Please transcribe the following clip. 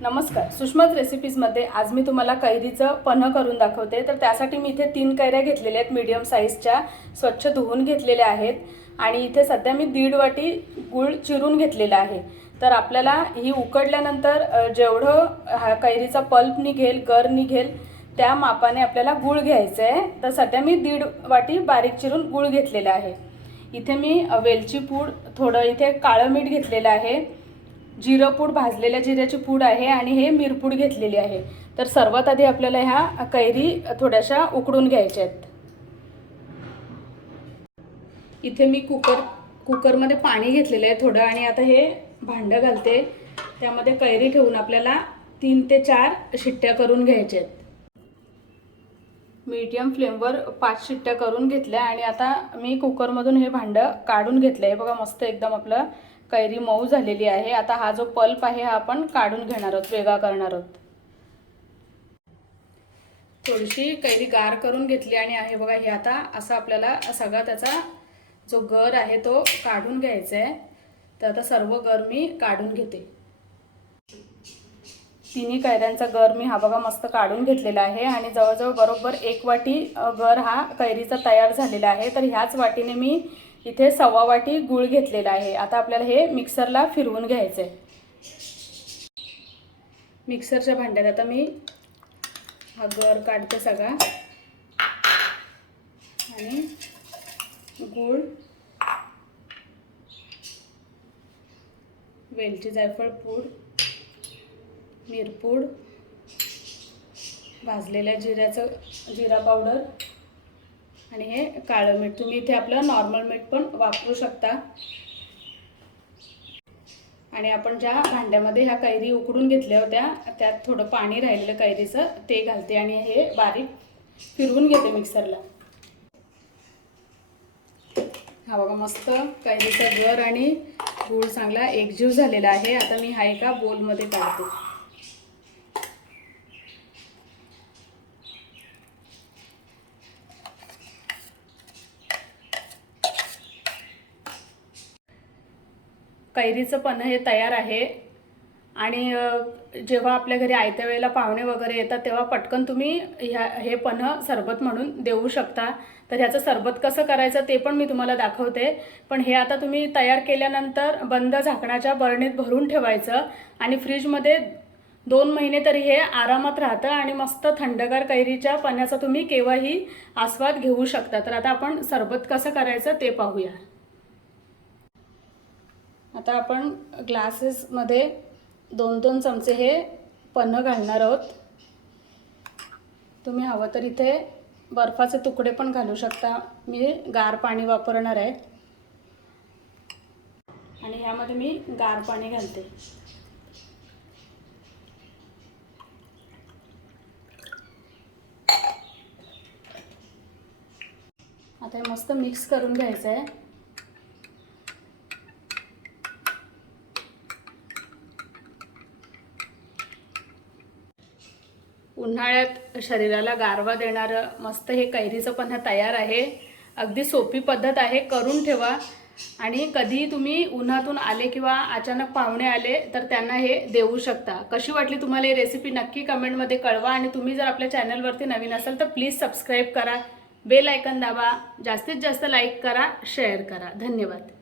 नमस्कार. सुषमाच रेसिपीजमध्ये आज मी तुम्हाला कैरीचं पन्ह करून दाखवते. तर त्यासाठी मी इथे तीन कैऱ्या घेतलेल्या आहेत मीडियम साईजच्या स्वच्छ धुवून घेतलेल्या आहेत. आणि इथे सध्या मी दीड वाटी गूळ चिरून घेतलेला आहे. तर आपल्याला ही उकडल्यानंतर जेवढं हा कैरीचा पल्प निघेल गर निघेल त्या मापाने आपल्याला गूळ घ्यायचं आहे. तर सध्या मी दीड वाटी बारीक चिरून गूळ घेतलेला आहे. इथे मी वेलची पूड थोडं इथे काळं मीठ घेतलेलं आहे. जिरं पूड भाजलेल्या जिऱ्याची पूड आहे आणि हे मिरपूड घेतलेली आहे. तर सर्वात आधी आपल्याला ह्या कैरी थोड्याशा उकडून घ्यायच्या आहेत. इथे मी कुकर कुकरमध्ये पाणी घेतलेलं आहे थोडं आणि आता हे भांडं घालते. त्यामध्ये कैरी ठेवून आपल्याला तीन ते चार शिट्ट्या करून घ्यायच्या आहेत. मीडियम फ्लेमवर पाच शिट्ट्या करून घेतल्या आणि आता मी कुकरमधून हे भांडं काढून घेतलं आहे बघा मस्त एकदम आपलं कैरी मऊ झालेली आहे. आता हा जो पल्प आहे हा आपण काढून घेणार आहोत वेगळा करणार आहोत. थोडीशी कैरी गार करून घेतली आणि आहे बघा हे आता असं आपल्याला सगळा त्याचा जो गर आहे तो काढून घ्यायचा आहे. तर आता सर्व गर मी काढून घेते. तिन्ही कैऱ्यांचा गर मी हा बघा मस्त काढून घेतलेला आहे आणि जवळजवळ बरोबर एक वाटी गर हा कैरीचा तयार झालेला आहे. तर ह्याच वाटीने मी इथे सव्वा वाटी गूळ घेतलेला आहे. आता आपल्याला हे मिक्सरला फिरवून घ्यायचं आहे मिक्सरच्या भांड्यात आता मी हा गर काढते सगळा. आणि गूळ वेलची जायफळ पूड मिरपूड भाजलेल्या जिऱ्याचं जिरा पावडर आणि हे काळं मीठ. तुम्ही इथे आपलं नॉर्मल मीठ पण वापरू शकता. आणि आपण ज्या भांड्यामध्ये ह्या कैरी उकडून घेतल्या होत्या त्यात थोडं पाणी राहिलेलं कैरीचं ते घालते आणि हे बारीक फिरवून घेते मिक्सरला. हा बघा मस्त कैरीचा गर आणि गूळ चांगला एकजीव झालेला आहे. आता मी हा एका बोलमध्ये काढते. कैरीचं पन्ह हे तयार आहे. आणि जेव्हा आपल्या घरी आयत्या वेळेला पाहुणे वगैरे येतात तेव्हा पटकन तुम्ही ह्या हे पन्ह सरबत म्हणून देऊ शकता. तर ह्याचं सरबत कसं करायचं ते पण मी तुम्हाला दाखवते. पण हे आता तुम्ही तयार केल्यानंतर बंद झाकणाच्या बरणीत भरून ठेवायचं. आणि फ्रीजमध्ये दोन महिने तरी हे आरामात राहतं आणि मस्त थंडगार कैरीच्या पाण्याचा तुम्ही केव्हाही आस्वाद घेऊ शकता. तर आता आपण सरबत कसं करायचं ते पाहूया. आता आपण ग्लासेसमध्ये दोन दोन चमचे हे पन्ह घालणार आहोत. तुम्ही हवं तर इथे बर्फाचे तुकडे पण घालू शकता. मी गार पाणी वापरणार आहे. आणि ह्यामध्ये मी गार पाणी घालते. आता हे मस्त मिक्स करून घ्यायचं आहे उन्हाळ्यात शरीराला गारवा देणारं मस्त हे कैरीचं पण हा तयार आहे. अगदी सोपी पद्धत आहे करून ठेवा. आणि कधी तुम्ही उन्हातून आले किंवा अचानक पाहुणे आले तर त्यांना हे देऊ शकता. कशी वाटली तुम्हाला ही रेसिपी नक्की कमेंटमध्ये कळवा. आणि तुम्ही जर आपल्या चॅनलवरती नवीन असाल तर प्लीज सबस्क्राईब करा. बेल आयकन दाबा. जास्तीत जास्त लाईक करा शेअर करा. धन्यवाद.